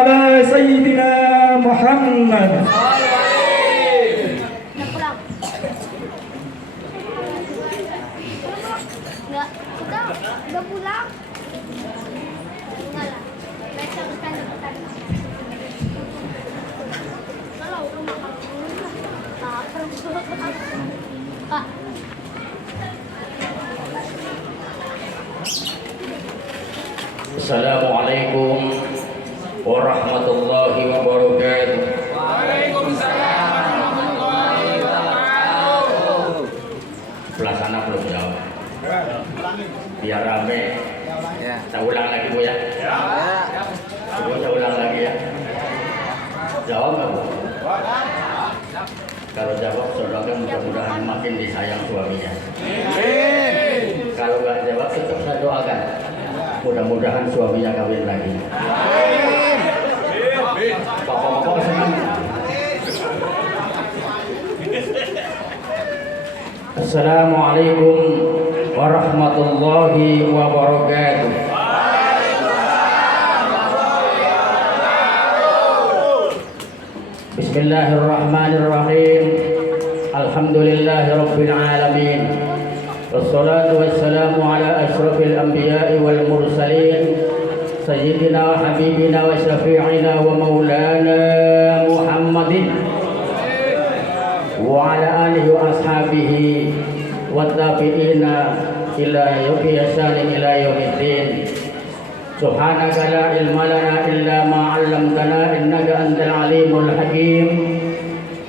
على سيدنا محمد. Udah pulang. Enggak lah. Besok kan kalau rumah kamu Pak. Assalamualaikum warahmatullahi wabarakatuh. Waalaikumsalam warahmatullahi wabarakatuh. Sebelah sana belum jawab. Biar rame. Ya. Saya ulang lagi Bu ya. Bu, saya ulang lagi ya. Jawab nggak Bu? Kalau jawab saudara mudah-mudahan makin disayang suaminya. Kalau nggak jawab tetap saya doakan. Mudah-mudahan suaminya kawin lagi. Bapak-bapak senang. Assalamualaikum warahmatullahi wabarakatuh. Bismillahirrahmanirrahim. Alhamdulillahirabbil alamin. Wassalatu wassalamu ala asyrafil anbiya'i wal mursalin sayyidina wa habibina wa syafi'ina wa maulana Muhammadin wa ala alihi wa ashabihi wa tabi'ina ila yawmi yasalin ila yawmiddin. Subhanaka la ilma lana illa ma 'allamtana innaka antal alimul hakim.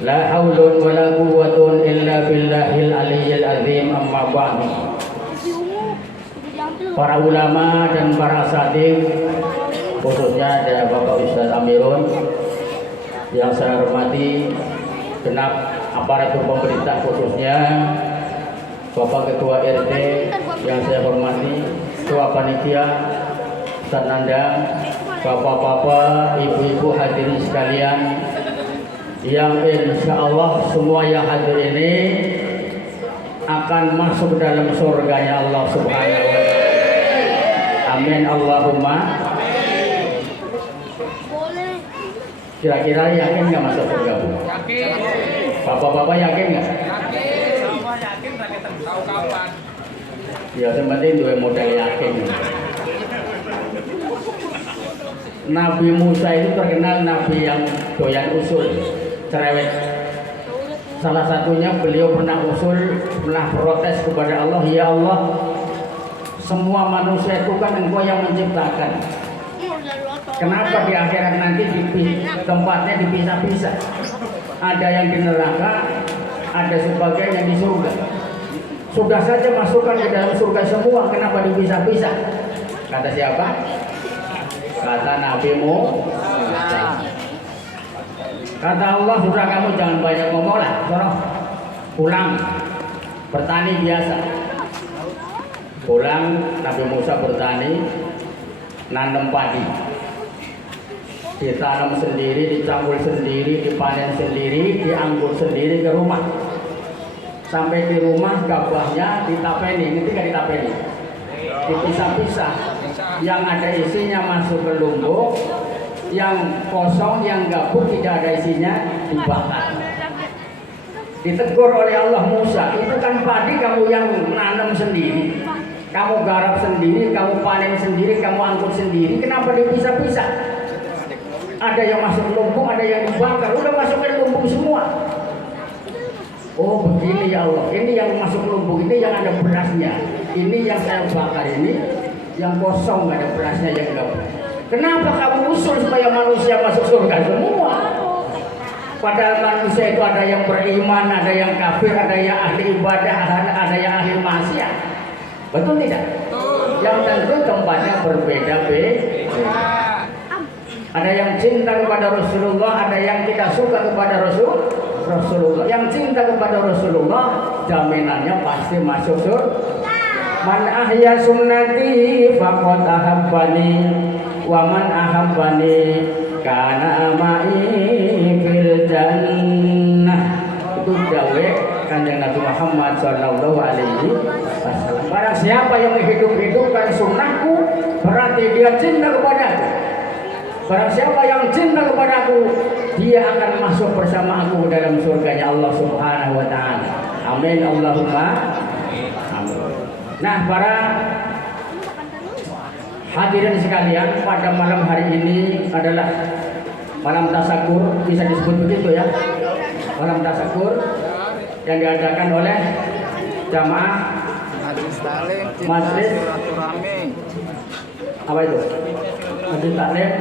La haulun wa la quwwatun illa billahil aliyyil azim. Amma ba'du. Para ulama dan para asatidz, khususnya ada Bapak Ustaz Amirun yang saya hormati, genap aparatur pemerintah khususnya Bapak Ketua RT yang saya hormati, Ketua Panitia, Ustaz Nandang, Bapak-bapak, Ibu-ibu hadirin sekalian, yang insya Allah semua yang hadir ini akan masuk dalam surganya Allah Subhanahu wa Ta'ala. Amin Allahumma. Kira-kira yakin nggak masuk surga Bu? Yakin. Bapak-bapak yakin nggak? Yakin. Semua yakin tapi tahu kapan. Ya yang penting dua modal yakin. Nabi Musa itu terkenal nabi yang doyan usul, cerewet. Salah satunya beliau pernah protes kepada Allah, ya Allah, semua manusia itu kan Engkau yang menciptakan. Kenapa di akhirat nanti tempatnya dipisah-pisah? Ada yang di neraka, ada sebagian yang di surga. Sudah saja masukkan ke dalam surga semua, kenapa dipisah-pisah? Kata siapa? Kata Nabi Musa. Kata Allah, sudah kamu jangan banyak ngomong lah, sorong. Pulang, bertani biasa. Pulang, Nabi Musa bertani, nanam padi. Ditanam sendiri, dicampur sendiri, dipanen sendiri, diangkut sendiri ke rumah. Sampai di rumah gabahnya ditapeni, ngerti gak ditapeni? Dipisah-pisah. Yang ada isinya masuk ke lumbung, yang kosong, yang gabung tidak ada isinya dibakar. Ditegur oleh Allah, Musa, itu kan padi kamu yang nanam sendiri, kamu garap sendiri, kamu panen sendiri, kamu angkut sendiri, kenapa dipisah-pisah? Ada yang masuk lumbung, ada yang dibakar, udah masukin lumbung semua. Oh begini ya Allah, ini yang masuk lumbung, ini yang ada berasnya, ini yang saya bakar, ini yang kosong nggak ada berasnya, yang enggak. Kenapa kamu usul supaya manusia masuk surga semua? Padahal manusia itu ada yang beriman, ada yang kafir, ada yang ahli ibadah, ada yang ahli maksiat. Betul tidak? Yang tentu tempatnya berbeda-beda. Ada yang cinta kepada Rasulullah, ada yang tidak suka kepada Rasulullah. Yang cinta kepada Rasulullah, jaminannya pasti masuk surga. Man ahya sunnati faqad ahabbani wa man ahabbani kana ma'i fil jannah. Itu dawe Kanjeng Nabi Muhammad sallallahu alaihi wasallam. Barang siapa yang menghidup-hidupkan sunnahku, berarti dia cinta kepadaku. Barang siapa yang cinta kepadaku, dia akan masuk bersama aku dalam surganya Allah Subhanahu wa taala. Amin Allahumma amin. Nah, para hadirin sekalian, pada malam hari ini adalah malam tasakur, bisa disebut begitu ya. Malam tasakur yang diadakan oleh jamaah Majelis silaturahmi. apa itu? Majelis Taklim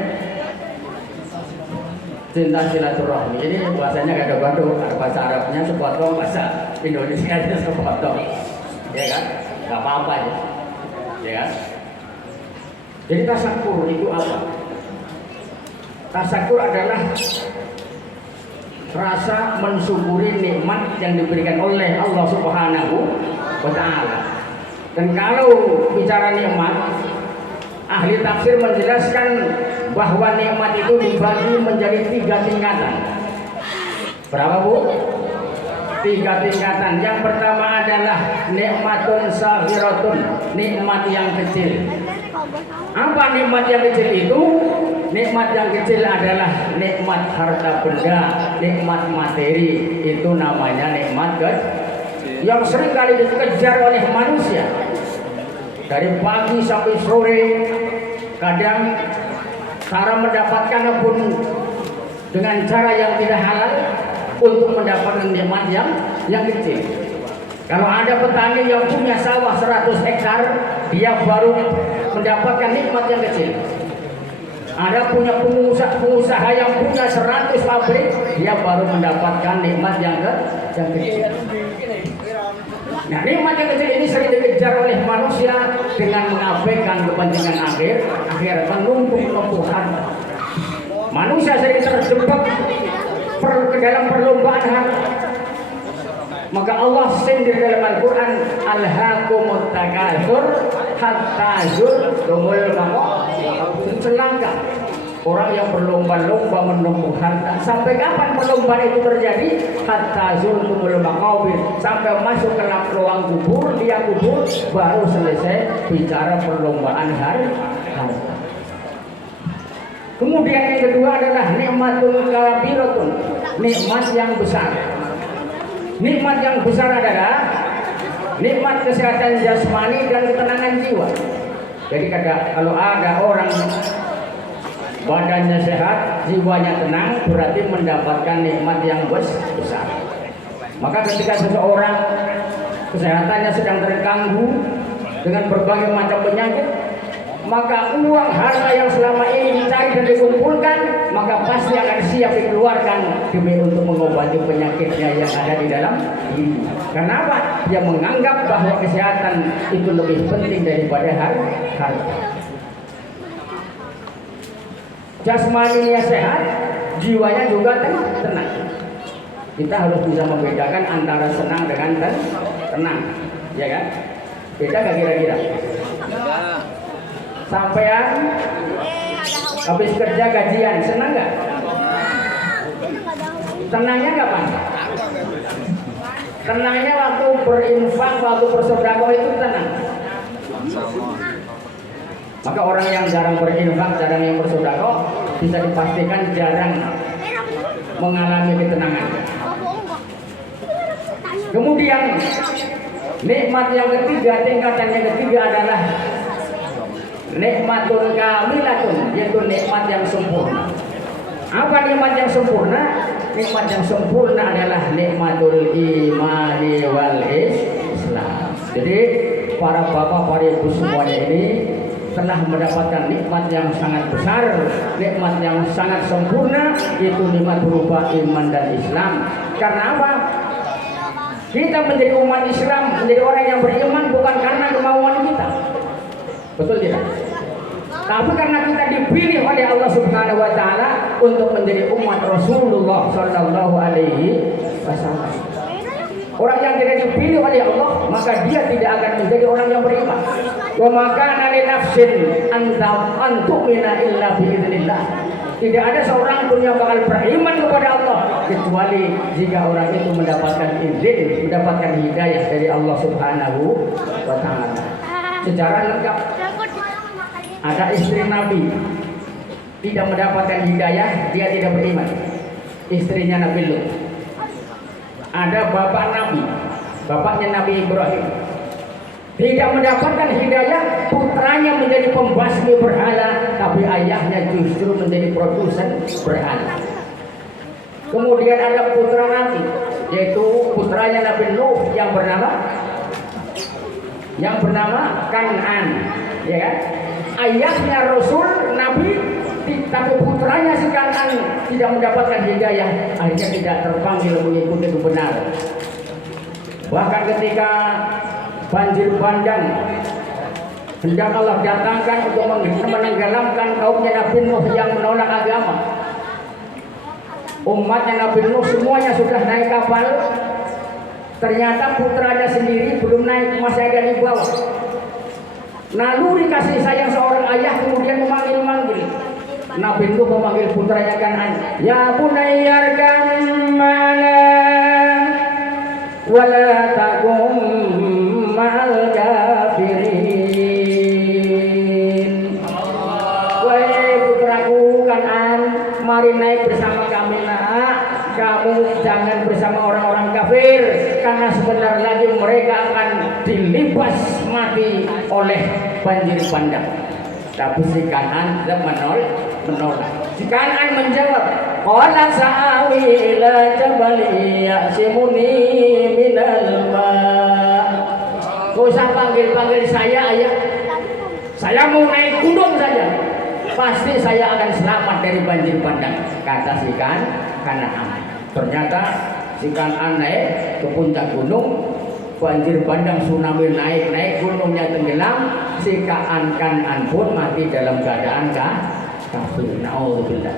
Cinta Silaturahmi. Ini bahasanya gado-gado, ada bahasa Arabnya sepotong, bahasa Indonesianya sepotong. Ya kan? Gak apa-apa ya. Ya kan? Jadi tasakur itu apa? Tasakur adalah rasa mensyukuri nikmat yang diberikan oleh Allah Subhanahu wa taala. Dan kalau bicara nikmat, ahli tafsir menjelaskan bahwa nikmat itu dibagi menjadi 3 tingkatan. Berapa, Bu? 3 tingkatan. Yang pertama adalah nikmatun saghiratun, nikmat yang kecil. Apa nikmat yang kecil itu? Nikmat yang kecil adalah nikmat harta benda, nikmat materi. Itu namanya nikmat kecil, yang sering kali dikejar oleh manusia dari pagi sampai sore. Kadang cara mendapatkan pun dengan cara yang tidak halal untuk mendapatkan nikmat yang kecil. Kalau ada petani yang punya sawah 100 hektar, dia baru mendapatkan nikmat yang kecil. Ada punya pengusaha yang punya 100 pabrik, dia baru mendapatkan nikmat yang kecil. Nah, nikmat yang kecil ini sering dikejar oleh manusia dengan mengabaikan kepentingan akhir menumpuk harta. Manusia sering terjebak ke dalam perlombaan harta. Maka Allah sendiri dalam Al-Quran, alhaakumut takatsur hatta zurtumul maqabir. Celaka orang yang berlomba-lomba menumpuk harta. Sampai kapan perlombaan itu terjadi? Hatta zurtumul maqabir, sampai masuk ke ruang kubur, dia kubur, baru selesai bicara perlombaan harta. Kemudian yang kedua adalah nikmatul kabiratun, nikmat yang besar. Nikmat yang besar adalah nikmat kesehatan jasmani dan ketenangan jiwa. Jadi kalau ada orang badannya sehat, jiwanya tenang, berarti mendapatkan nikmat yang besar. Maka ketika seseorang kesehatannya sedang terganggu dengan berbagai macam penyakit, maka uang harta yang selama ini dicari dan dikumpulkan, maka pasti akan siap dikeluarkan demi untuk mengobati penyakitnya yang ada di dalam diri. Kenapa? Dia menganggap bahwa kesehatan itu lebih penting daripada harta. Jasmaninya sehat, jiwanya juga tenang. Kita harus bisa membedakan antara senang dengan tenang, ya kan? Beda gak kira-kira? Sampean habis kerja gajian, senang nggak? Tenangnya kapan? Tenangnya waktu berinfak, waktu bersedekah itu tenang. Maka orang yang jarang berinfak, jarang yang bersedekah, bisa dipastikan jarang mengalami ketenangan. Kemudian nikmat yang ketiga, tingkatan yang ketiga adalah nikmatul kamilatun, yaitu nikmat yang sempurna. Apa nikmat yang sempurna? Nikmat yang sempurna adalah nikmatul imani wal Islam. Jadi para bapak, para ibu semuanya ini telah mendapatkan nikmat yang sangat besar, nikmat yang sangat sempurna, yaitu nikmat berupa iman dan Islam. Karena apa? Kita menjadi umat Islam, menjadi orang yang beriman bukan karena kemauan kita. Betul tidak? Tapi karena kita dipilih oleh Allah Subhanahu wa taala untuk menjadi umat Rasulullah sallallahu alaihi wasallam. Orang yang tidak dipilih oleh Allah, maka dia tidak akan menjadi orang yang beriman. Wa maka li nafsin an tu'mina illa bi idznillah. Tidak ada seorang pun yang bakal beriman kepada Allah kecuali jika orang itu mendapatkan izin, mendapatkan hidayah dari Allah Subhanahu wa taala. Secara lengkap ada istri Nabi tidak mendapatkan hidayah, dia tidak beriman. Istrinya Nabi Lut. Ada bapak Nabi, bapaknya Nabi Ibrahim, tidak mendapatkan hidayah, putranya menjadi pembasmi berhala, tapi ayahnya justru menjadi produsen berhala. Kemudian ada putra Nabi, yaitu putranya Nabi Nuh yang bernama Kan'an, ya kan? Ayahnya Rasul Nabi, tapi putranya si Kan'an tidak mendapatkan hidayah, akhirnya tidak terpanggil mengikuti kebenaran. Bahkan ketika banjir bandang hendak Allah datangkan untuk menenggelamkan kaumnya Nabi Nuh yang menolak agama, umatnya Nabi Nuh semuanya sudah naik kapal, ternyata putranya sendiri belum naik, masih ada di bawah. Naluri kasih sayang seorang ayah kemudian memanggil-manggil. Nabi Nuh memanggil putranya Kan'an, ya bunayyarkan mana wala takum ma'al kafirin. Wahai putraku Kan'an, mari naik bersama kami nak. Kamu jangan bersama orang-orang kafir, karena sebentar lagi mereka akan dilibas mati oleh banjir bandang. Tapi si Kan'an menolak. Si Kan'an menjawab, qala sa'awi ila jabali ya'simuni minal ma'. Kau usah panggil saya ayah. Saya mau naik gunung saja, pasti saya akan selamat dari banjir bandang, kata si Kan'an. Ternyata si Kan'an naik ke puncak gunung, banjir bandang, tsunami naik, gunungnya tenggelam, si Kan'an pun mati dalam keadaan kafir. Nauzubillah.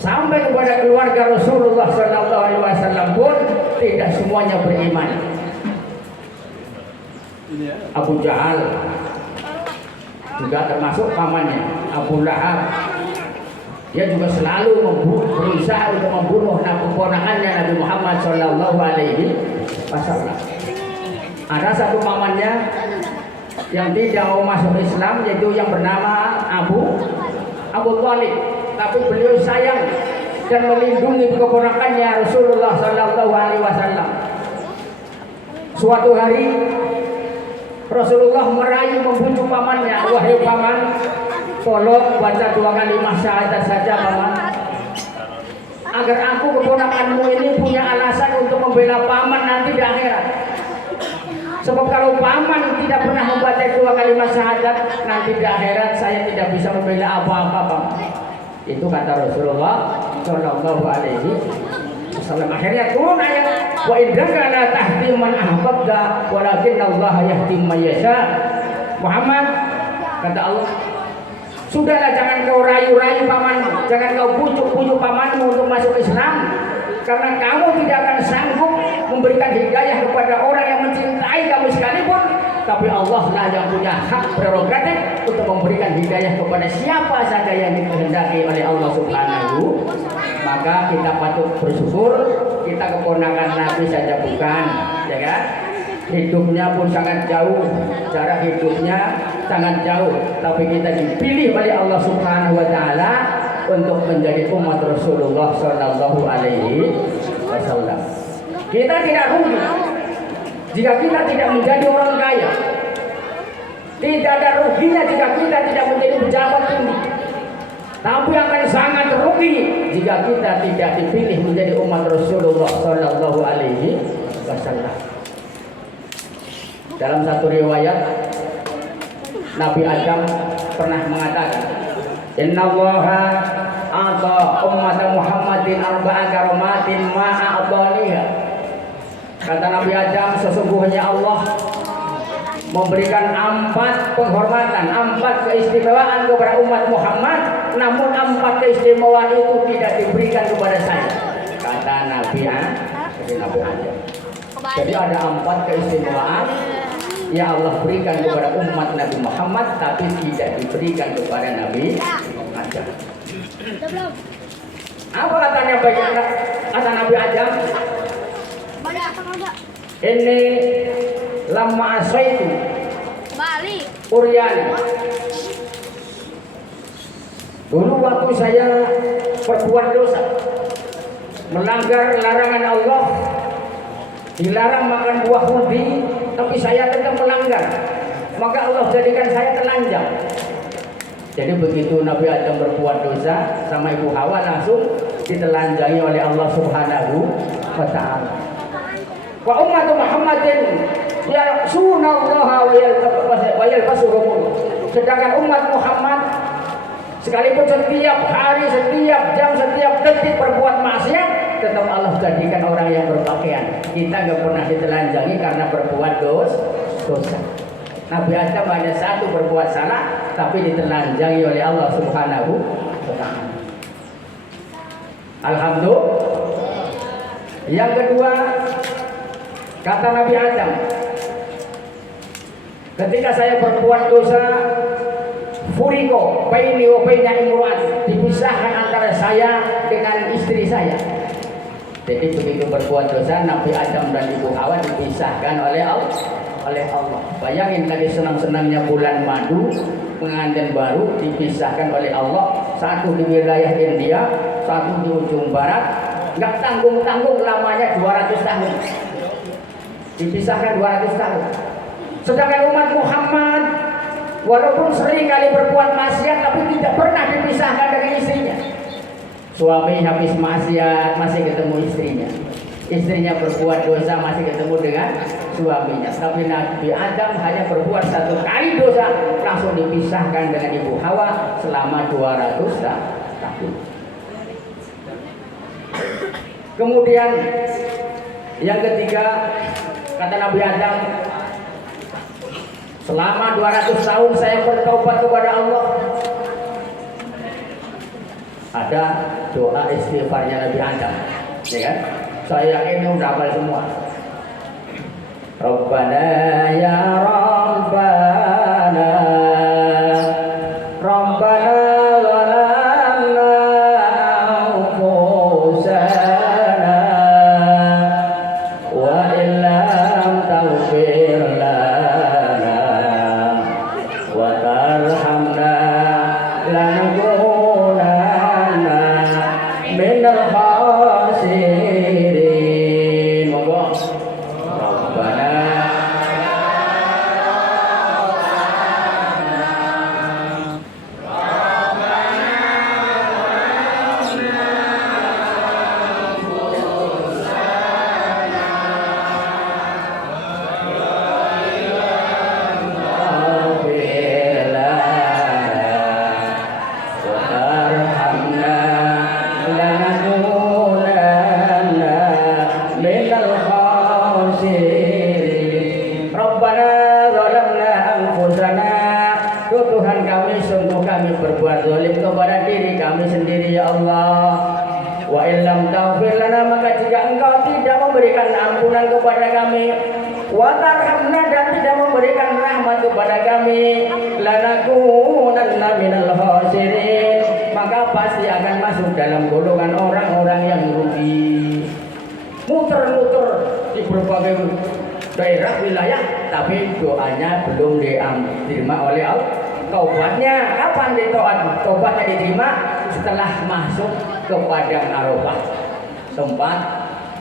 Sampai kepada keluarga Rasulullah SAW pun tidak semuanya beriman. Abu Jahal juga termasuk pamannya, Abu Lahab. Dia juga selalu berusaha untuk membunuh keponakannya Nabi Muhammad SAW. Ada satu pamannya yang tidak mau masuk Islam, yaitu yang bernama Abu Thalib. Tapi beliau sayang dan melindungi keponakannya Rasulullah SAW. Suatu hari Rasulullah merayu membujuk pamannya, wahai paman, tolong baca 2 kalimat syahadat saja paman, agar aku keponakanmu ini punya alasan untuk membela paman nanti di akhirat. Sebab kalau paman tidak pernah membaca 2 kalimat syahadat, nanti di akhirat saya tidak bisa membela apa-apa paman. Itu kata Rasulullah Shallallahu Alaihi Wasallam. Akhirnya turun ayat, wa innaka la tahdi man ahbabta walakinnallaha yahdi man yasha. Muhammad, kata Allah, sudahlah, jangan kau rayu-rayu pamanmu, jangan kau pujuk-pujuk pamanmu untuk masuk Islam, karena kamu tidak akan sanggup memberikan hidayah kepada orang yang mencintai kamu sekalipun. Tapi Allah lah yang punya hak prerogatif untuk memberikan hidayah kepada siapa saja yang dikehendaki oleh Allah Subhanahu. Maka kita patut bersyukur, kita keponakan Nabi saja bukan, ya kan? Hidupnya pun sangat jauh, cara hidupnya sangat jauh, tapi kita dipilih oleh Allah Subhanahu wa taala untuk menjadi umat Rasulullah Shallallahu Alaihi Wasallam. Kita tidak rugi jika kita tidak menjadi orang kaya. Tidak ada ruginya jika kita tidak menjadi pejabat tinggi. Tapi akan sangat rugi jika kita tidak dipilih menjadi umat Rasulullah Shallallahu Alaihi Wasallam. Dalam satu riwayat, Nabi Adam pernah mengatakan, Innallaha a'ta ummata Muhammadin arba'a karomatin ma'a'adhaniha. Kata Nabi Adam, sesungguhnya Allah memberikan 4 penghormatan, 4 keistimewaan kepada umat Muhammad, namun 4 keistimewaan itu tidak diberikan kepada saya. Kata Nabi Adam. Jadi ada 4 keistimewaan yang Allah berikan kepada umat Nabi Muhammad, tapi tidak diberikan kepada Nabi Adam. Apa katanya baiknya? Kata Nabi Adam, ini lama asaitu Uryan Dulu waktu saya berbuat dosa, melanggar larangan Allah, dilarang makan buah kuldi, tapi saya tetap melanggar, maka Allah jadikan saya telanjang. Jadi begitu Nabi Adam berbuat dosa sama Ibu Hawa, langsung ditelanjangi oleh Allah Subhanahu wa Ta'ala. Wa ummatu Muhammadin ya'sunallaha wa yalbasuhum. Sedangkan umat Muhammad sekalipun setiap hari, setiap jam, setiap detik berbuat maksiat, tetap Allah jadikan orang yang berpakaian. Kita nggak pernah ditelanjangi karena berbuat dosa. Nabi Adam hanya satu berbuat salah, tapi ditelanjangi oleh Allah Subhanahu wa Ta'ala. Alhamdulillah. Yang kedua, kata Nabi Adam, ketika saya berbuat dosa, furiko baini wa baina imru'at, dipisahkan antara saya dengan istri saya. Jadi begitu berbuat dosa, Nabi Adam dan Ibu Hawa dipisahkan oleh Allah. Bayangin tadi senang-senangnya bulan madu, pengantin baru dipisahkan oleh Allah. Satu di wilayah India, satu di ujung barat, nggak tanggung-tanggung, lamanya 200 tahun. Dipisahkan 200 tahun. Sedangkan umat Muhammad, walaupun sering kali berbuat maksiat, tapi tidak pernah dipisahkan dengan istrinya. Suami habis maksiat masih ketemu istrinya, istrinya berbuat dosa masih ketemu dengan suaminya. Tapi Nabi Adam hanya berbuat satu kali dosa, langsung dipisahkan dengan Ibu Hawa selama 200 tahun. Kemudian yang ketiga, kata Nabi Adam, selama 200 tahun saya bertaubat kepada Allah. Ada doa istighfarnya Nabi Adam, ya kan? Saya ini udah hafal semua. Rabbana ya Rabbana, Rabbana zalamna anfusana wa illam taghfir lana wa tarhamna lanakunanna minal khasirin. Monggo. Rabbana Tuhan kami, sungguh kami berbuat zalim kepada diri kami sendiri, ya Allah. Wa illam taghfir lana, maka jika Engkau tidak memberikan ampunan kepada kami, wa tarhamna, dan tidak memberikan rahmat kepada kami, lanakunanna minal khasirin, maka pasti akan masuk dalam golongan orang-orang yang rugi. Muter-muter di berbagai daerah wilayah, tapi doanya belum diterima oleh Allah. Taubatnya kapan ditoat? Taubatnya diterima setelah masuk ke padang Arafah, tempat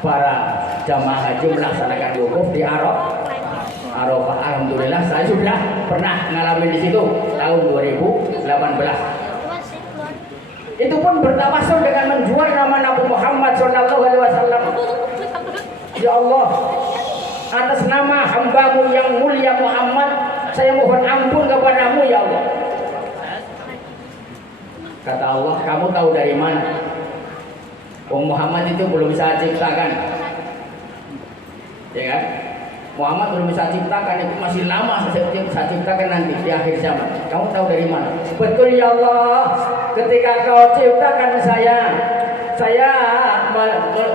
para jamaah haji melaksanakan wukuf di Arafah. Alhamdulillah saya sudah pernah ngalamin di situ tahun 2018. Itu pun bertawasul dengan menjual nama Nabi Muhammad SAW. Ya Allah, atas nama hambamu yang mulia Muhammad, saya mohon ampun kepadamu, ya Allah. Kata Allah, kamu tahu dari mana? Muhammad itu belum saya ciptakan, ya kan? Muhammad belum bisa ciptakan, itu masih lama saya ciptakan nanti di akhir zaman. Kamu tahu dari mana? Betul ya Allah, ketika kau ciptakan saya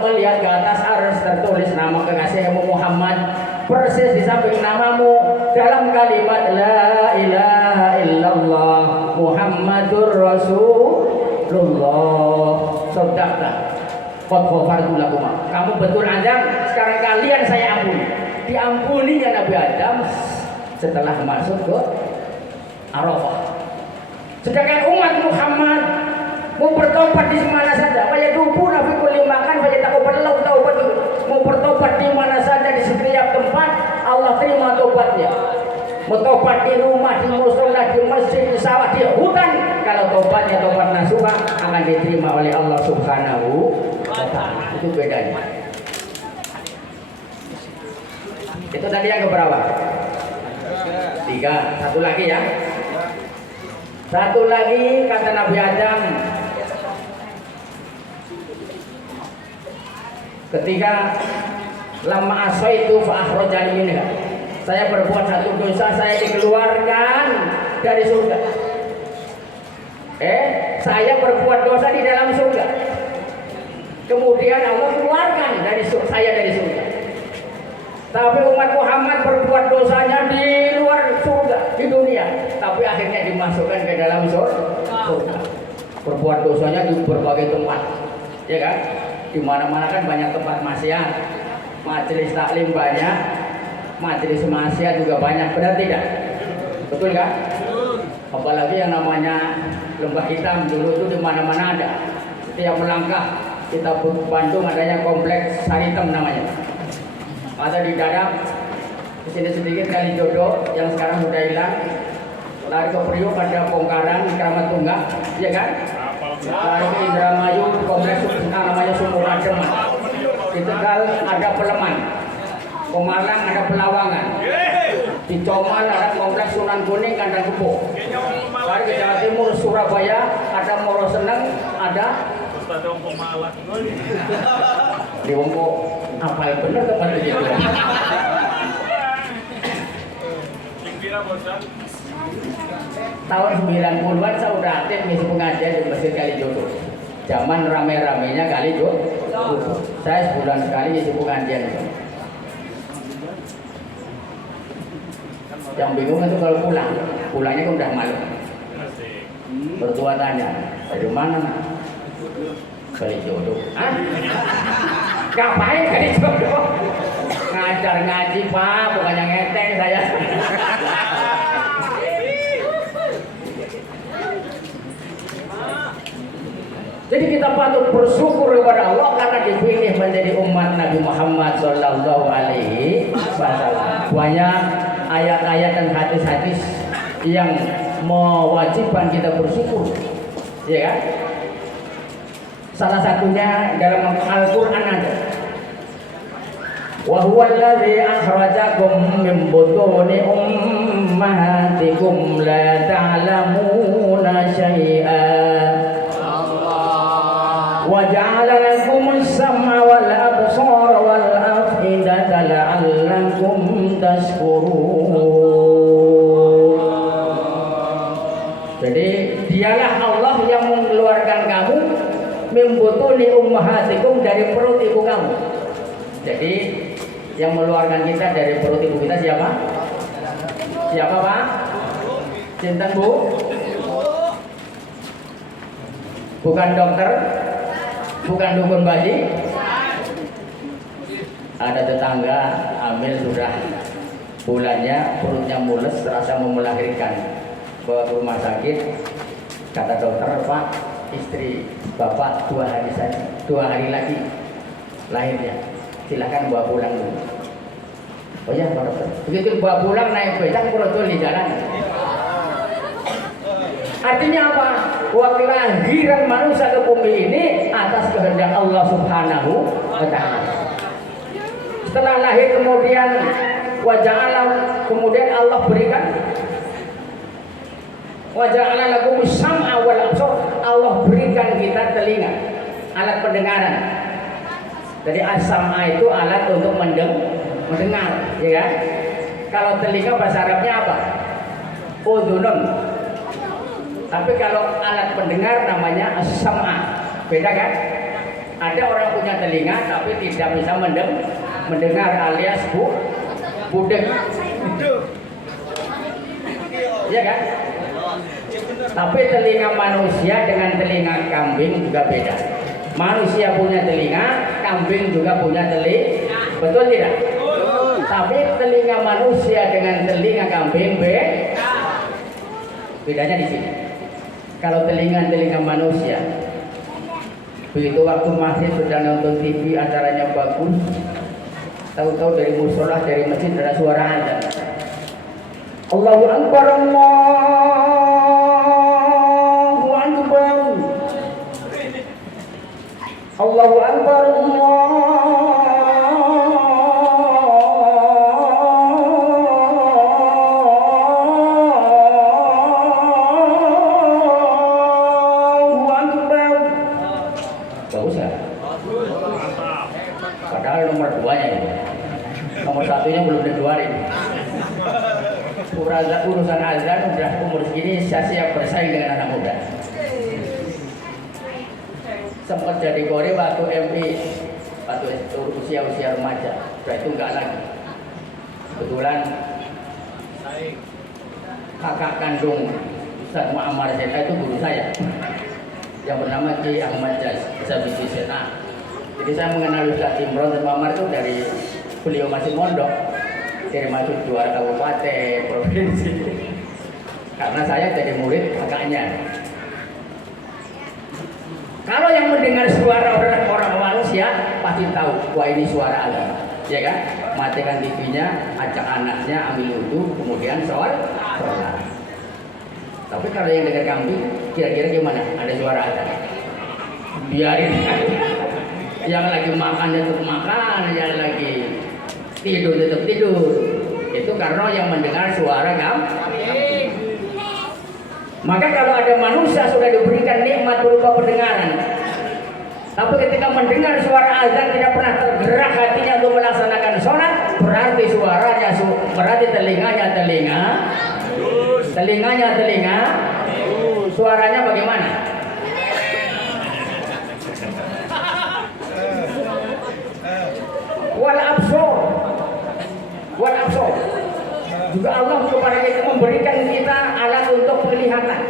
melihat ke atas arsy tertulis nama kekasihmu Muhammad, persis di samping namamu dalam kalimat la ilaha illallah Muhammadur Rasulullah. Sadaqta qad ghafartu lakum. Kamu betul Adam, sekarang kalian saya ampuni. Diampuninya Nabi Adam setelah masuk ke Arafah. Sedangkan umat Muhammad Mau bertobat di mana saja. Banyak tubuh nabi kulli makan, banyak takubbalallahu taubat. Mau bertobat di mana saja di setiap tempat, Allah terima tobatnya. Mau tobat di rumah, di musola, di masjid, di sawah, di hutan, kalau tobatnya tobat nasuha akan diterima oleh Allah Subhanahu wa Ta'ala. Itu bedanya. Itu tadi yang keberapa? 3. Satu lagi ya. Satu lagi kata Nabi Adam, ketika lama asaitu fa akhrajani minha. Saya berbuat satu dosa, saya dikeluarkan dari surga. Saya berbuat dosa di dalam surga. Kemudian Allah keluarkan saya dari surga. Tapi umat Muhammad berbuat dosanya di luar surga, di dunia. Tapi akhirnya dimasukkan ke dalam surga. Berbuat dosanya di berbagai tempat, ya kan? Di mana-mana kan banyak tempat maksiat. Majelis taklim banyak, majelis maksiat juga banyak, benar tidak? Betul kan? Apalagi yang namanya lembah hitam dulu itu di mana-mana ada. Setiap melangkah kita Bandung adanya kompleks Saritem namanya. Ada di Dadap, di sini sedikit Kalijodo yang sekarang sudah hilang. Lari ke Priok ada Bongkaran, Kramat Tunggak, ya kan? Lari ke Indramayu, kompleks namanya Sumur Adem. Di Tegal ada Peleman, Pemalang ada Pelawangan, di Comal ada kompleks Sunan Kuning, Kandang Kebo. Lari ke Jawa Timur, Surabaya ada Moro Seneng, ada di Wongko. Apa yang benar kepada dia? Tahun 90-an saya udah aktif ngisi pengajian di Masjid Kalijodo. Zaman rame-ramenya Kalijodo. Saya sebulan sekali ngisi pengajian itu. Yang bingung itu kalau pulangnya kan udah malam. Bertua tanya, dari mana? Kalijodo. Hah? Ngapain Kalijodo? Ngajar ngaji Pak, bukannya ngeteng saya. Jadi kita patut bersyukur kepada Allah karena dipilih menjadi umat Nabi Muhammad Sallallahu Alaihi Wasallam. Banyak ayat-ayat dan hadis-hadis yang mewajibkan kita bersyukur, ya kan? Salah satunya dalam Al-Quran ada. Wa huwa alladzi akhrajakum min butuni ummahatikum la ta'lamuna syai'an wa ja'ala lakum as-sam'a wal absara wal af'idata la'allakum tashkurun. Jadi dialah Allah yang mengeluarkan kamu membutuni ummahatikum dari perut ibu kamu. Jadi yang mengeluarkan kita dari perut ibu kita siapa? Siapa Pak? Cinta Bu? Bukan dokter? Bukan dukun bayi? Ada tetangga hamil sudah bulannya, perutnya mules, terasa mau melahirkan. Bawa ke rumah sakit, kata dokter, Pak, istri Bapak 2 hari lagi lahirnya, silakan bawa pulang dulu. Oh ya Pak Dokter. Begitu bawa pulang naik becak protol di jalan. Artinya apa? Kelahiran manusia ke bumi ini atas kehendak Allah Subhanahu wa Ta'ala. Setelah lahir kemudian wajah alam, kemudian Allah berikan wajah lakum sam'a wal absar. Allah berikan kita telinga, alat pendengaran. Jadi as-sam'a itu alat untuk mendengar, ya kan? Kalau telinga bahasa Arabnya apa? Udhunun. Tapi kalau alat pendengar namanya as-sam'a. Beda kan? Ada orang punya telinga tapi tidak bisa mendengar alias budek. Ya kan? Tapi telinga manusia dengan telinga kambing juga beda. Manusia punya telinga, kambing juga punya telinga. Betul tidak? Tapi telinga manusia dengan telinga kambing beda. Bedanya di sini. Kalau telinga manusia Begitu waktu masih sudah nonton TV, acaranya bagus, tahu-tahu dari musola, dari masjid ada suara azan. Allahu Akbar, Allahu Akbar, Allahu Akbar, Allahu Akbar. Bagus ya? Padahal nomor 2-nya ini. Nomor 1-nya belum dikeluarin. Urusan azan udah umur segini saya siap bersaing dengan anak muda. Sempat jadi kori waktu MI, waktu usia remaja. Sudah itu enggak lagi. Kebetulan kakak kandung Ustaz Muhammad Zeta itu guru saya yang bernama Ki Ahmad Zabidi Sena. Jadi saya mengenal Ustaz Imron dan Muhammad itu dari beliau masih mondok, dari masuk juara kabupaten, provinsi. Karena saya jadi murid kakaknya. Kalau yang mendengar suara orang manusia pasti tahu, wah ini suara Allah, ya kan? Matikan TV-nya, ajak anaknya ambil wudhu, kemudian sholat. Tapi kalau yang dengar kambing, kira-kira gimana? Ada suara Allah? Biarin. Yang lagi makan tetap makan, yang lagi tidur tetap tidur. Itu karena yang mendengar suara kambing. Maka kalau ada manusia sudah diberikan nikmat berupa pendengaran, tapi ketika mendengar suara azan tidak pernah tergerak hatinya untuk melaksanakan sholat, berarti telinganya telinga, suaranya bagaimana? Wal absor. Juga Allah kepada kita memberikan kita alat untuk penglihatan.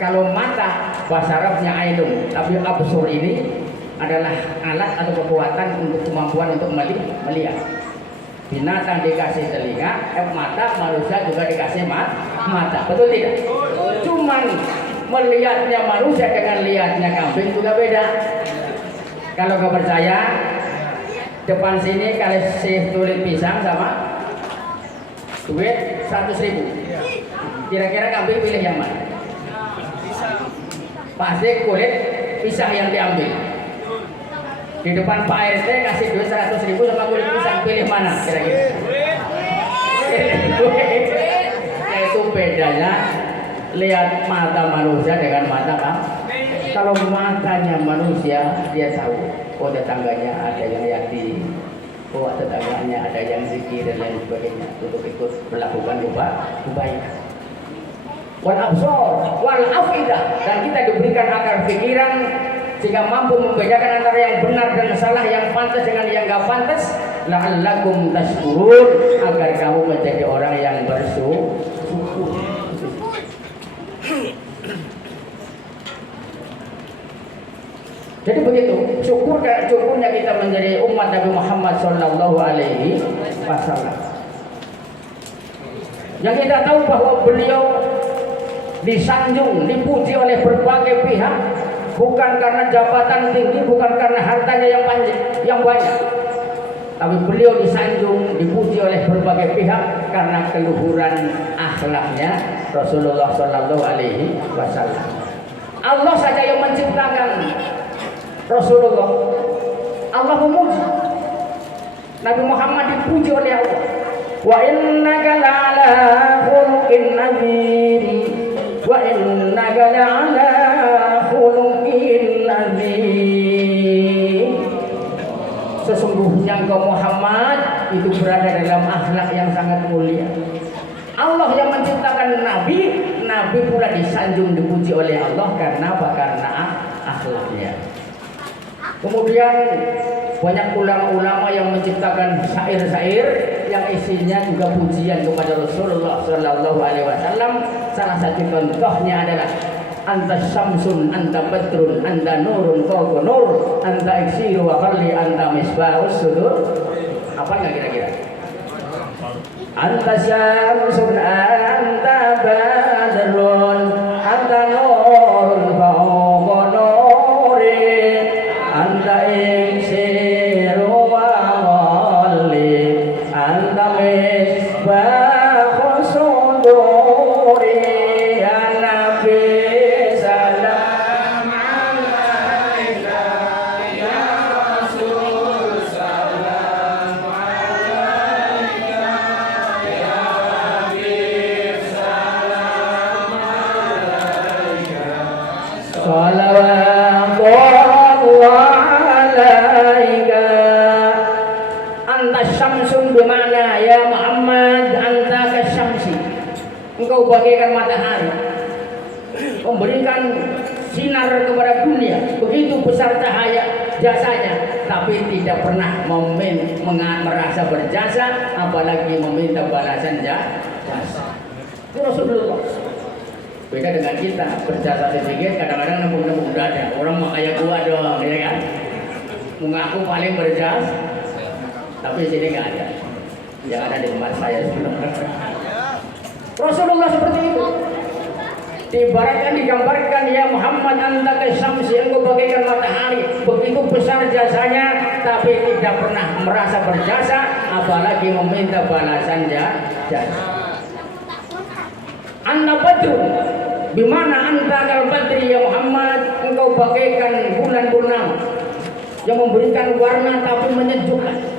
Kalau mata bahasa Arabnya ainun, tapi absor ini adalah alat atau kekuatan untuk kemampuan untuk melihat. Binatang dikasih telinga, mata, manusia juga dikasih mata. Betul tidak? Cuman melihatnya manusia dengan lihatnya kambing juga beda. Kalau kau percaya, depan sini kasih tulis pisang sama duit 100.000. Kira-kira kambing pilih yang mana? Pasti kulit pisang yang diambil. Di depan Pak RT kasih duit 100.000 sama kulit pisang, pilih mana kira-kira? Itu bedanya lihat mata manusia dengan mata kambing. Kalau matanya manusia, dia tahu, oh tetangganya ada yang yatim, oh tetangganya ada yang zikir dan lain sebagainya, untuk ikut melakukan kebaikan. Wal absor, wal afidah, dan kita diberikan akal pikiran sehingga mampu membedakan antara yang benar dan salah, yang pantas dengan yang gak pantas. La'allakum tashkurun, agar kamu menjadi orang yang bersyukur. Jadi begitu, syukurnya kita menjadi umat Nabi Muhammad Sallallahu Alaihi Wasallam. Yang kita tahu bahwa beliau disanjung, dipuji oleh berbagai pihak, bukan karena jabatan tinggi, bukan karena hartanya yang banyak, tapi beliau disanjung, dipuji oleh berbagai pihak karena keluhuran akhlaknya Rasulullah Sallallahu Alaihi Wasallam. Allah saja yang menciptakan Rasulullah, Allah memuji. Nabi Muhammad dipuji oleh Allah. Wa innaka la'ala khuluqin azim. Wa innaka la'ala khuluqin azim. Sesungguhnya engkau Muhammad itu berada dalam akhlak yang sangat mulia. Allah yang menciptakan Nabi pula disanjung, dipuji oleh Allah karena apa? Karena akhlaknya. Kemudian banyak ulama-ulama yang menciptakan syair-syair yang isinya juga pujian kepada Rasulullah Sallallahu Alaihi Wasallam. Salah satu contohnya adalah anta syamsun, anta badrun, anta nurun fawqa nur, anta iksiru wa qalli, anta misbahus sudur. Apa nggak kira-kira? Anta syamsun, anta badrun, anta nurun fawqa nur, Syamsun bimana ya Muhammad anta kasyamsi. Engkau bagaikan matahari, memberikan sinar kepada dunia, begitu besar cahaya jasanya, tapi tidak pernah merasa berjasa, apalagi meminta balasan jasa. Itu Rasulullah. Beda dengan kita, berjasa sedikit, kadang-kadang nembung-nembung dada. Orang mau kayak gua doang, ya kan? Mengaku paling berjasa, tapi di sini nggak ada. Yang ada di tempat saya sebenarnya. Rasulullah seperti itu. Diibaratkan, digambarkan ya Muhammad anta kasyamsi, engkau bagaikan matahari, begitu besar jasanya, tapi tidak pernah merasa berjasa, apalagi meminta balasan jasa. Anta badrun, bimana anta kal badri ya Muhammad, engkau bagaikan bulan purnama yang memberikan warna tapi menyejukkan.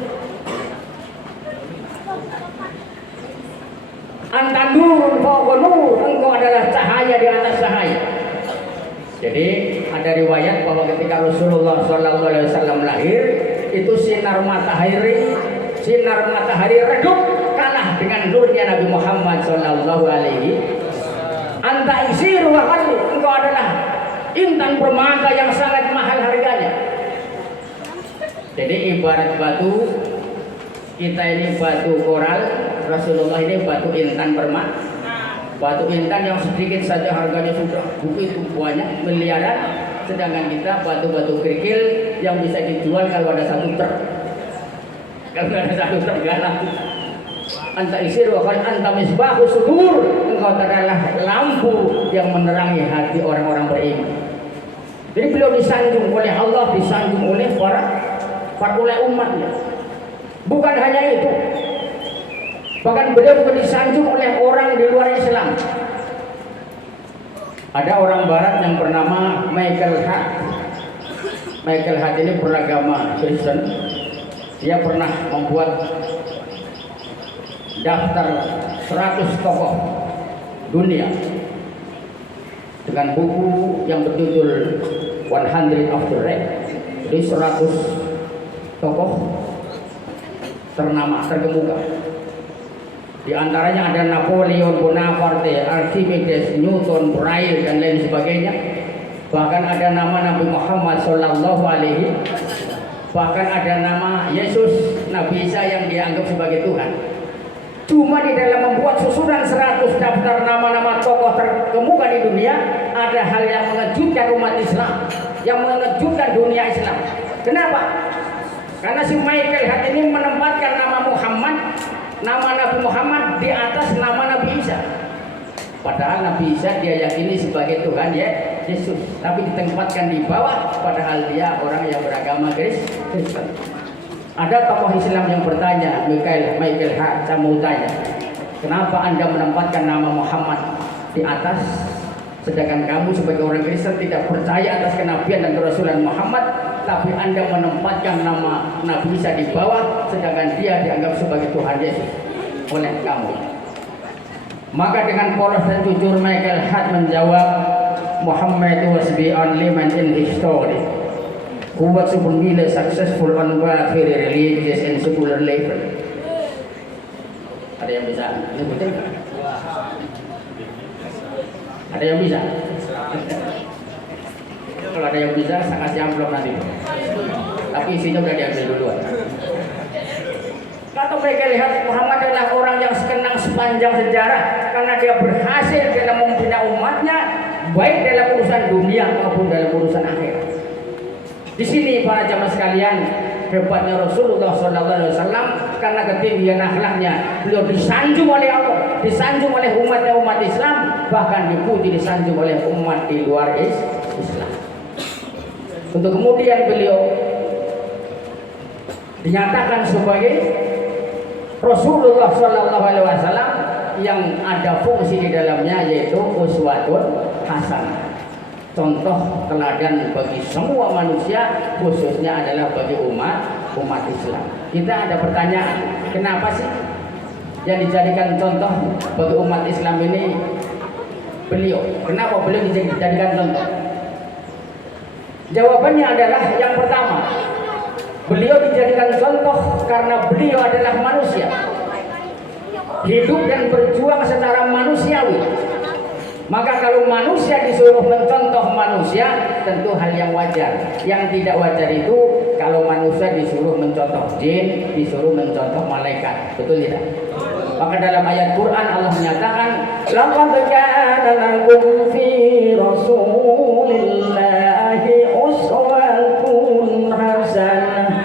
Anta nurun fawqa nur, engkau adalah cahaya di atas cahaya. Jadi ada riwayat bahwa ketika Rasulullah SAW lahir, itu sinar matahari redup kalah dengan nurnya Nabi Muhammad SAW. Anta isir wa qalbi, engkau adalah intan permata yang sangat mahal harganya. Jadi ibarat batu, kita ini batu koral, Rasulullah ini batu intan permata. Batu intan yang sedikit saja harganya sudah begitu banyak, miliaran. Sedangkan kita batu-batu kerikil yang bisa dijual kalau ada satu truk. Kalau ada satu truk nggak laku. Anta isir wa qal anta misbahu sudur, engkau adalah lampu yang menerangi hati orang-orang beriman. Jadi beliau disanjung oleh Allah, disanjung oleh oleh umatnya. Bukan hanya itu, bahkan beliau juga disanjung oleh orang di luar Islam. Ada orang Barat yang bernama Michael Hart. Michael Hart ini beragama Kristen. Dia pernah membuat daftar 100 tokoh dunia dengan buku yang berjudul 100 of the Red. Jadi 100 tokoh ternama, terkemuka. Di antaranya ada Napoleon Bonaparte, Archimedes, Newton, Braille dan lain sebagainya. Bahkan ada nama Nabi Muhammad SAW. Bahkan ada nama Yesus, Nabi Isa yang dianggap sebagai Tuhan. Cuma di dalam membuat susunan 100 daftar nama-nama tokoh terkemuka di dunia, ada hal yang mengejutkan umat Islam, yang mengejutkan dunia Islam. Kenapa? Karena si Michael Hart ini menempatkan nama Nabi Muhammad di atas nama Nabi Isa. Padahal Nabi Isa dia yakini sebagai Tuhan ya Yesus, tapi ditempatkan di bawah, padahal dia orang yang beragama Kristen. Ada tokoh Islam yang bertanya, Michael Hart, saya mau tanya, kenapa Anda menempatkan nama Muhammad di atas, sedangkan kamu sebagai orang Kristen tidak percaya atas kenabian dan kerasulan Muhammad, tapi Anda menempatkan nama Nabi Isa di bawah, sedangkan dia dianggap sebagai Tuhan Yesus oleh kamu. Maka dengan polos dan jujur Michael Hart menjawab, Muhammad was the only man in history who was really successful on both very religious and secular level. Ada yang bisa nyebutin? Ada yang bisa? Kalau ada yang bisa, saya kasih amplop nanti. Tapi isinya udah diambil duluan. Atau mereka lihat Muhammad adalah orang yang sekenang sepanjang sejarah karena dia berhasil dalam membina umatnya, baik dalam urusan dunia maupun dalam urusan akhirat. Di sini para jamaah sekalian, hebatnya Rasulullah SAW karena ketinggian akhlaknya, beliau disanjung oleh Allah, disanjung oleh umat Islam, bahkan dipuji disanjung oleh umat di luar Islam. Untuk kemudian beliau dinyatakan sebagai Rasulullah SAW yang ada fungsi di dalamnya yaitu uswatun hasanah. Contoh teladan bagi semua manusia, khususnya adalah bagi umat Islam. Kita ada pertanyaan, kenapa sih yang dijadikan contoh bagi umat Islam ini beliau? Kenapa beliau dijadikan contoh? Jawabannya adalah yang pertama, Beliau dijadikan contoh karena beliau adalah manusia, hidup dan berjuang secara manusiawi. Maka kalau manusia disuruh mencontoh manusia, tentu hal yang wajar. Yang tidak wajar itu kalau manusia disuruh mencontoh jin, disuruh mencontoh malaikat. Betul tidak? Maka dalam ayat Quran Allah menyatakan, laqad kana lakum fi rasulillahi uswatun hasanah.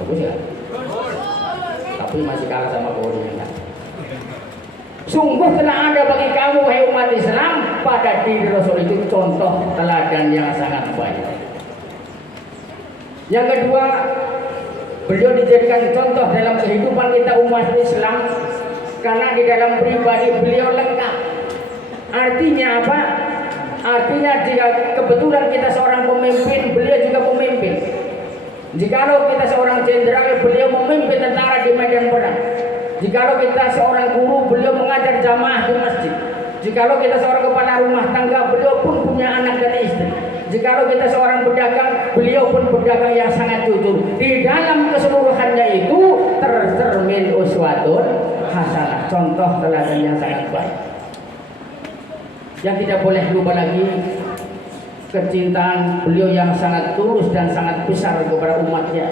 Bagus ya? Tapi masih kalah sama Korea. Sungguh telah ada bagi kamu wahai umat Islam pada diri Rasul itu contoh teladan yang sangat baik. Yang kedua, beliau dijadikan contoh dalam kehidupan kita umat Islam karena di dalam pribadi beliau lengkap. Artinya apa? Artinya jika kebetulan kita seorang pemimpin, beliau juga pemimpin. Jikalau kita seorang jenderal, beliau memimpin tentara di medan perang. Jikalau kita seorang guru, beliau mengajar jamaah di masjid. Jikalau kita seorang kepala rumah tangga, beliau pun punya anak dan istri. Jikalau kita seorang pedagang, beliau pun pedagang yang sangat jujur. Di dalam keseluruhannya itu tercermin uswatun hasanah, contoh teladan yang sangat baik. Yang tidak boleh lupa lagi kecintaan beliau yang sangat tulus dan sangat besar kepada umatnya,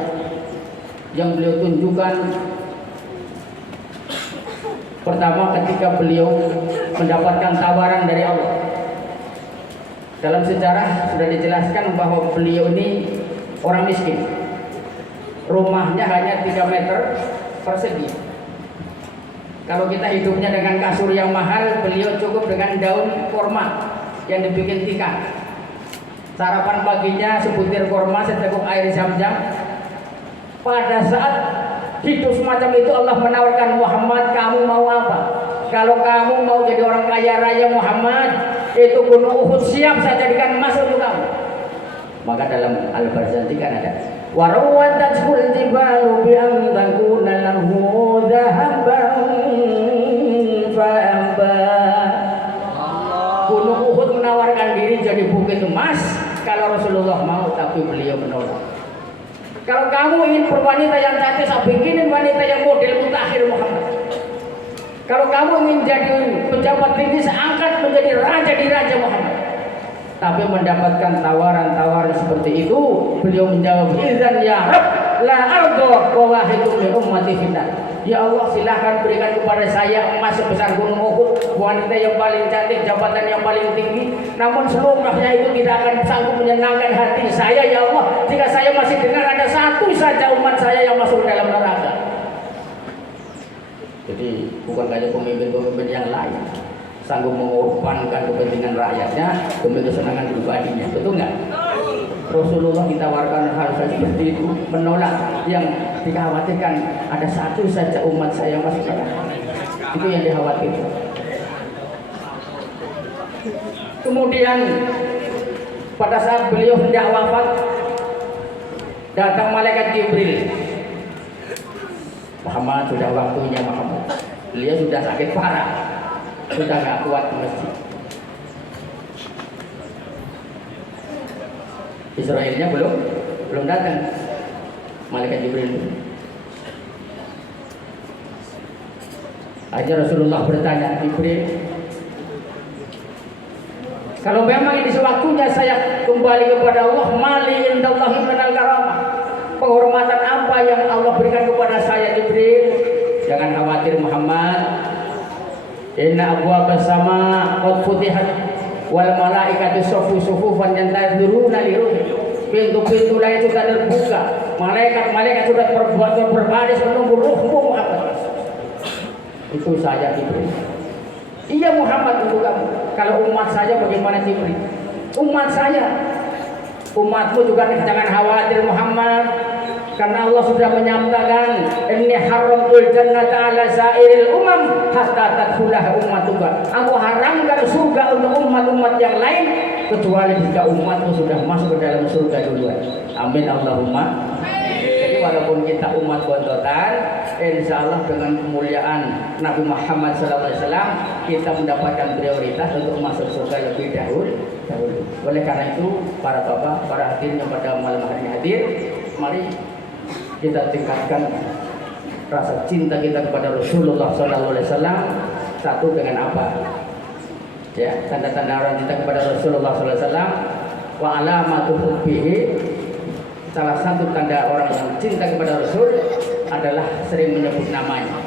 yang beliau tunjukkan. Pertama, ketika beliau mendapatkan tawaran dari Allah. Dalam sejarah sudah dijelaskan bahwa beliau ini orang miskin. Rumahnya hanya 3 meter persegi. Kalau kita hidupnya dengan kasur yang mahal, beliau cukup dengan daun kurma yang dibikin tikar. Sarapan paginya sebutir kurma, seteguk air zam-zam. Pada saat hidup semacam itu Allah menawarkan, Muhammad, kamu mau apa? Kalau kamu mau jadi orang kaya raya Muhammad, itu gunung Uhud siap saya jadikan emas untuk kamu. Maka dalam Al-Barzanji kan ada warawat tajbul jibalu bi an takuna lahu dhahaban fa'amba. Gunung Uhud menawarkan diri jadi bukit emas kalau Rasulullah mau, tapi beliau menolak. Kalau kamu ingin berwanita yang cantik, saya bikinin wanita yang model mutakhir Muhammad. Kalau kamu ingin jadi pejabat tinggi, saya angkat menjadi raja di Raja Muhammad. Tapi mendapatkan tawaran-tawaran seperti itu, beliau menjawab, izan ya Rabb, la ardo wa wahidun min ummati fitnah. Ya Allah, silahkan berikan kepada saya emas sebesar gunung Uhud, wanita yang paling cantik, jabatan yang paling tinggi. Namun seluruhnya itu tidak akan sanggup menyenangkan hati saya, ya Allah, jika saya masih dengar ada satu saja umat saya yang masuk dalam neraka. Jadi bukan saja pemimpin-pemimpin yang lain sanggup mengorbankan kepentingan rakyatnya demi kesenangan pribadinya, betul nggak? Rasulullah ditawarkan hal seperti itu, menolak. Yang dikhawatirkan ada satu saja umat saya yang masuk neraka. Itu yang dikhawatirkan. Kemudian pada saat beliau hendak wafat, datang malaikat Jibril. Muhammad, sudah waktunya Muhammad. Beliau sudah sakit parah, sudah nggak kuat di masjid. Israelnya belum datang, malaikat Jibril. Aja Rasulullah bertanya, Jibril, kalau memang ini sewaktunya saya kembali kepada Allah, mali indallahi minal karamah, penghormatan apa yang Allah berikan kepada saya, Jibril? Jangan khawatir Muhammad. Inna abwaabas sama qad futihat wal malaikatu sufufan yantaziruna li ruh. Pintu-pintu lain sudah terbuka, malaikat sudah berbaris menunggu ruhmu Muhammad. Itu saya Jibril. Iya Muhammad, untuk kamu. Kalau umat saya bagaimana Jibril? Umat saya, umatmu juga jangan khawatir Muhammad, karena Allah sudah menyatakan, inni haramtul jannata ala sairil umam hatta tadkhulah ummatuka. Aku haramkan surga untuk umat-umat yang lain kecuali jika umatmu sudah masuk ke dalam surga duluan. Amin Allahumma. Jadi walaupun kita umat bontotan, insya Allah dengan kemuliaan Nabi Muhammad SAW kita mendapatkan prioritas untuk masuk surga lebih dahulu. Oleh karena itu, para bapak, para hadirin yang pada malam hari ini hadir, mari kita tingkatkan rasa cinta kita kepada Rasulullah SAW. Satu dengan apa? Ya, tanda-tanda orang cinta kepada Rasulullah SAW. Wa alamatu hubbihi, salah satu tanda orang yang cinta kepada Rasul adalah sering menyebut namanya.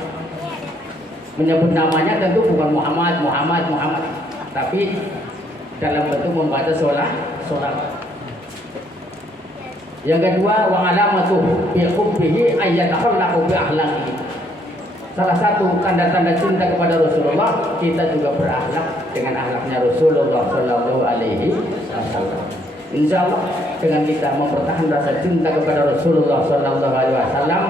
Menyebut namanya tentu bukan Muhammad, tapi dalam bentuk membaca sholat. Yang kedua, wa alamatu bi hubbihi ayyatakhallaqu bi akhlaqihi. Salah satu tanda-tanda cinta kepada Rasulullah, kita juga berakhlak dengan akhlaknya Rasulullah Shallallahu Alaihi Wasallam. Insya Allah dengan kita mempertahankan rasa cinta kepada Rasulullah Shallallahu Alaihi Wasallam,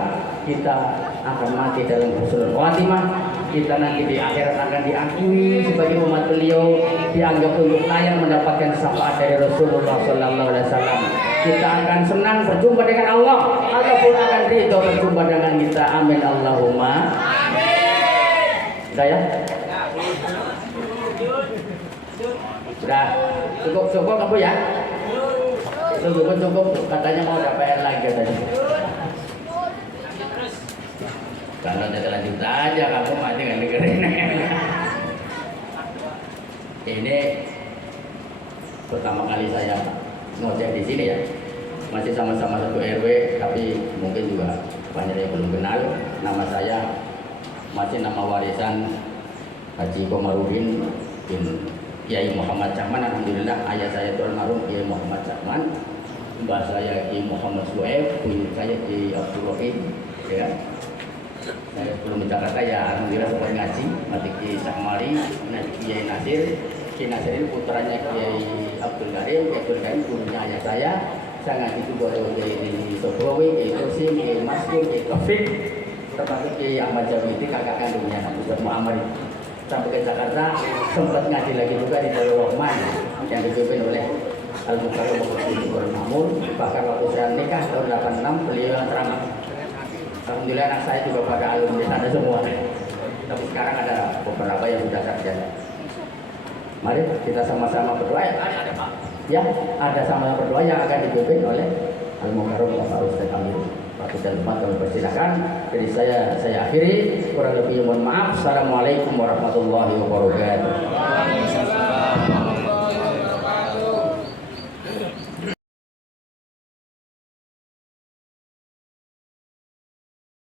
kita akan mati dalam husnul khatimah. Kita nanti di akhirat akan diakui sebagai umat beliau, dianggap untuk layak mendapatkan syafaat dari Rasulullah Shallallahu Alaihi Wasallam. Kita akan senang berjumpa dengan Allah. Allah pun akan ridho berjumpa dengan kita. Amin Allahumma. Sudah ya? Sudah. Cukup kamu ya? Cukup. Katanya mau ada PR lagi tadi. Kalau tidak lanjut aja kamu mati nggak dengerin. Ini pertama kali saya ngoceh di sini ya. Masih sama-sama satu RW, tapi mungkin juga banyak yang belum kenal. Nama saya masih nama warisan Haji Komarudin bin Kiai Muhammad Cakman. Alhamdulillah ayah saya itu almarhum Kiai Muhammad Cakman, mbah saya Kiai Muhammad Suhaib, buyut saya Kiai Abdul Wahid. Ya, saya sebelum di Jakarta ya alhamdulillah sempat ngaji, mati Kiai Sakmari, Kiai Nasir. Kiai Nasir ini putranya Kiai Abdul Karim. Kiai Abdul Karim gurunya ayah saya. Saya ngaji juga oleh Kiai Sobrawi, Kiai Tosim, Kiai Maskur, Kiai Taufik, termasuk Kiai Ahmad Jawidi, kakak kandungnya Ustaz Muhammad. Sampai ke Jakarta sempat ngaji lagi juga di Darul Rahman yang dipimpin oleh Al-Mukarram Muhammad Mahmud. Bahkan waktu saya nikah tahun 86 beliau yang ceramah. Alhamdulillah anak saya juga pada alumni sana semua. Tapi sekarang ada beberapa yang sudah sarjana. Mari kita sama-sama berdoa. Ya, ada sama berdoa yang akan dipimpin oleh Al-Mukarram Bapak Ustaz Amir. Waktu dan tempat kami persilakan. Jadi saya akhiri, kurang lebih mohon maaf. Assalamualaikum warahmatullahi wabarakatuh.